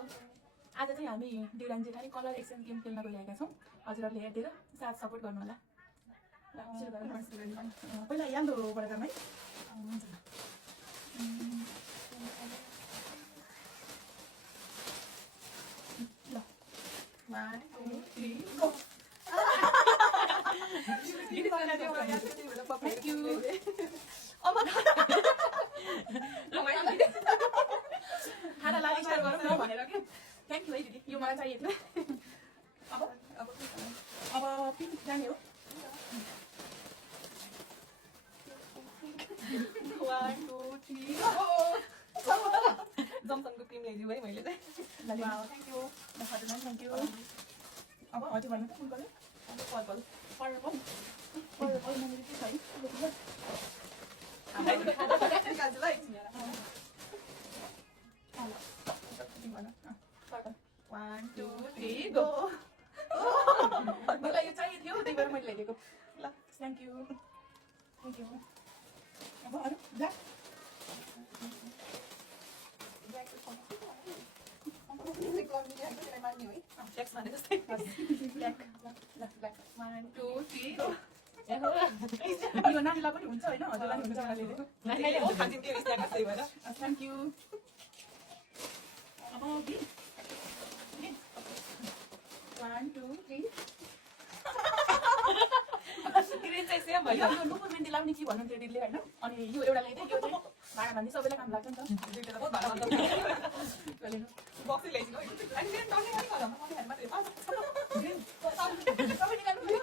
आज चाहिँ हामी डिरान जेठानी कलर एक्सचेन्ज गेम खेल्न गइरहेका छौँ। हजुरहरूले हेरिदिएर साथ सपोर्ट गर्नु होला। पहिला याल्लोबाट जाम है। हुन्छ ल 1 2 3 गो। Thank you. अब खाना लागि स्टार्ट गरौँ न भनेर के। थ्याङ्क यू है दिदी, यो मलाई चाहिएको थियो। अब पिङ्क जाने हो। 1 2 3 गो। जमसङको क्रिम ल्याइदियो है मैले चाहिँ। Thank you. Thank you. अब हजुर भन्नु त कुन कलर? Purple purple. पर्पल मैले के छ है? काजुलाई एकछिन हेर। 1 2 3 गो। मलाई यो चाहिएको थियो, त्यही भएर मैले ल्याइदिएको। ल थ्याङ्क यू। Thank you. अब अरू ब्ल्याक। ट्याक्स माने जस्तै। ब्ल्याक। ल ब्ल्याक। 1 2 3 गो। यो नानीलाई पनि हुन्छ होइन? हजुरलाई पनि हुन्छ मलाई ल्याइदिएको। खान्छौँ के रिस लाग्छ त्यही भएर। Thank you. अब ग्रिन। 1 2 3 ग्रिन चाहिँ सेम भयो। यो नुपुर मेहन्दी लाउने कि भन्नुहुन्थ्यो दिदीले होइन? अनि यो एउटा ल्याइदिएँ, यो चाहिँ भाडा भन्दै सबैलाई काम लाग्छ नि त। दुईटा त बहुत भाडा भन्छ। बक्सै ल्याइदिनु है। अनि ग्रिन टन्नै पनि गर्दा मलाई हेर्न मात्रै। ग्रिन सबै निकाल्नु भयो।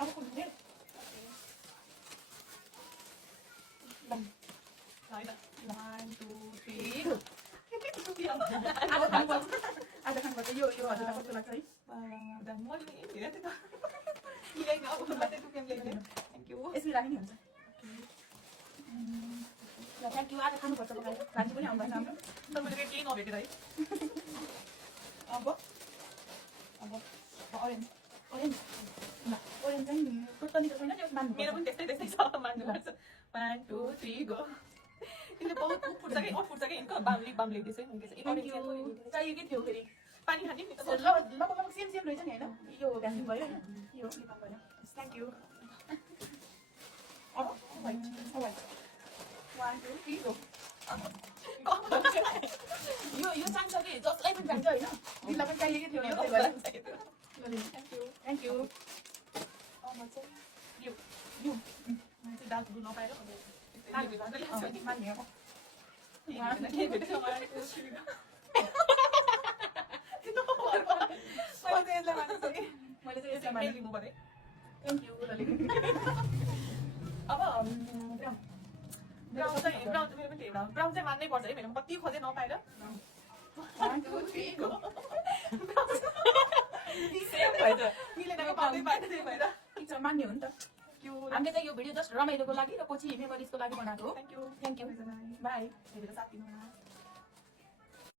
अब कुन रेड? होइन। 1 2 3 गो। आज खानुपर्छ। यो हजुरलाई कस्तो लाग्छ है? मैले हेरेको थिएँ त। ल्याइदिनु अब मात्रै टुक्याम ल्याइदिनु। Thank you. यसरी राख्ने हुन्छ। ल थ्याङ्क यू। आज खानुपर्छ पकाएर। भान्जी पनि आउनु भएन हाम्रो। तर मैले केही नभेटेर है। अब अरेन्ज। ओरेन्ज। ल ओरेन्ज चाहिँ टोटली त छैन, त्यो मान्नु मेरो पनि त्यस्तै त्यस्तै छ मान्नु पर्छ। 1 2 3 गो। तिमीले बहुत फुट्छ कि फुट्छ कि इनको बाम ल्याइदिएछ है मैले चाहिँ। Thank you. चाहिएकै थियो फेरि। पानी खाने नि त। ल लगभग सेम रहेछ नि होइन? यो भ्यान्डी भयो होइन? यो लिपाम भयो। Thank you. अब वाइट। 1 2 3 गो। यो चाहिन्छ कि जसलाई पनि चाहिन्छ होइन? दिदीलाई पनि चाहिएकै थियो त्यही भएर। Thank you. म चाहिँ यो मैले चाहिँ डार्क ब्लू नपाएर मान्ने हो। के भेटेछ मलाई। मैले चाहिँ यसलाई माने। लिनु पर्यो। Thank you. अब ब्राउन। ब्राउन चाहिँ मेरो पनि त्यही ब्राउन चाहिँ मान्नै पर्छ है मेरो कति खोजे नपाएर। 1 2 3 गो। सेम भएछ। मिलेनको पाउँदै पाएन त्यही भएर। ठिक छ, मान्ने हो नि त। हामीले चाहिँ यो भिडियो जस्ट रमाइलोको लागि र पछि मेमोरिजको लागि बनाएको हो। Thank you. Thank you. By. हेरेर साथ दिनु।